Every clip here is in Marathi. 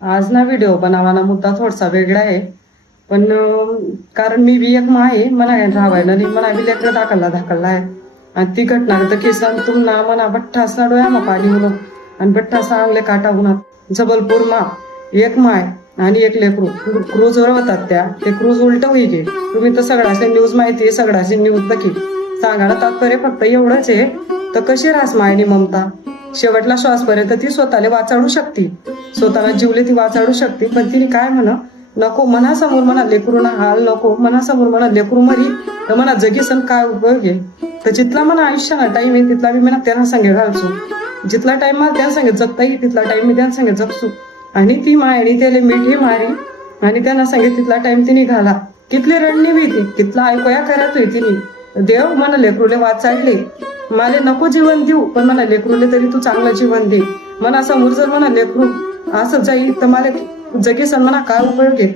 आज ना व्हिडिओ बनवाना मुद्दा थोडासा वेगळा आहे. पण कारण मी बी एक माय आहे म्हणा राहायला नाही म्हणा बी लेकर धाकलला आहे. आणि ती घटना तर किसन तुम ना म्हणा बठ्ठास ना डोया मा पाणी म्हणून आणि बठ्ठास आणले काटा उन्हात जबलपूर मा एक माय आणि एक लेकरू क्रूज वर होतात ते क्रूज उलट होई गे. तुम्ही तर सगळ्याचे न्यूज माहिती आहे, सगळ्याची न्यूज बघी सांगायला तात्पर्य फक्त एवढंच आहे. तर कशी रास मायनी ममता शेवटला श्वासपर्यंत ती स्वतःला वाचाडू शकते, स्वतःला जीवले ती वाचाडू शकते. पण तिने काय नको मनासमोर म्हणा लेकरू ना हाल नको मनासमोर म्हणा लेकरू मरी तर म्हणा जगी सण काय उपयोग आहे. तर जिथला म्हणा आयुष्याला टाइम आहे तिथला मी म्हणा त्यांना सांगे घालचो, जिथला टाइम मला त्यांना सांगे जगता येईल तिथला टाइम मी त्यांना सांगे जगसू. आणि ती मायनी त्याला मिठी मारी आणि त्यांना सांगे तिथला टाइम तिने घाला. कितली रडणी बी ती तिथला ऐकूया करत होई तिने. देव म्हणा लेकरूले वाचाडले मला नको जीवन देऊ पण म्हणा लेकरूले तरी तू चांगलं जीवन दे. म्हणा समोर जर म्हणा लेकरू असं जाईल तर मला जगी सण म्हणा काय उपयोग आहे.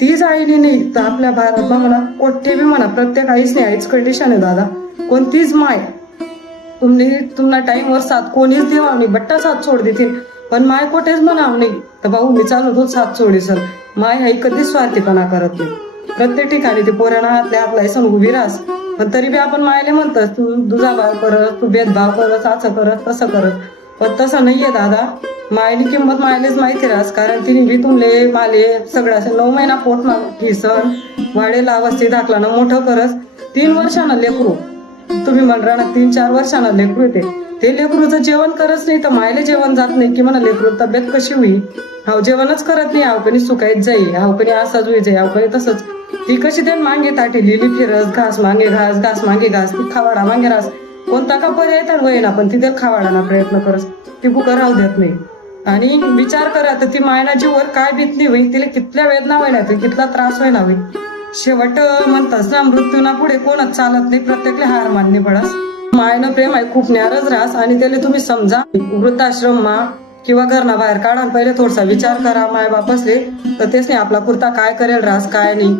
ती जायली नाही तर आपल्या भारत म्हणा कोठे बी म्हणा प्रत्येक आईच नाही आईच कंडिशन आहे दादा. कोणतीच माय तुम्हाला टाइम वर साथ कोणीच देवा नाही बट्टा साथ सोड देते. पण माय कोठेच म्हणाव नाही तर भाऊ मी चालू तो साथ सोडी सर. माय आई कधीच स्वार्थीपणा करत नाही. प्रत्येक ठिकाणी ते पोरांना हातल्या सण उभी रास. पण तरी बी आपण मायले म्हणतस तू तुझा भाव करत तू भेदभाव करत असं करत तसं करत. पण तसं नाहीये दादा. मायनी किंमत मायलेच माहिती राहस कारण तिने बी तुमले माले सगळ्या 9 महिना पोट ठिसण वाढेला अवस्थे दाखला ना मोठं करस. 3 वर्षानं लेकरू तुम्ही म्हणरा ना 3-4 वर्षानं लेकरू ते लेकरूचं जेवण करत नाही तर मायले जेवण जात नाही की म्हणा लेकरू तब्येत कशी होईल. हाव जेवणच करत नाही हावकणी सुकायत जाई हावकणी असाच होई जाई हावकणी तसंच. ती कशी ते मागे ताटी लिली फिरस घास मागे घास घास मागे घास ती खावाडा मागे रास. कोणता का पर्याय तर वय ना पण तिथे खावाडाना प्रयत्न करस ती भुका राहू देत नाही. आणि विचार करा तर ती मायना जीवर काय भीतली होई तिला कितल्या वेदना होईना कितला त्रास होईना होई. शेवट म्हणतास ना मृत्यूना पुढे कोणच चालत नाही प्रत्येकले हार मानणे पडास. मायनं प्रेम आहे खूप न्यारच रास आणि त्याला तुम्ही समजा वृद्धाश्रम मा किंवा घरना बाहेर काढा पहिले थोडासा विचार करा माय बाप असले तर तेच नाही आपला कुर्ता काय करेल रास काय नाही.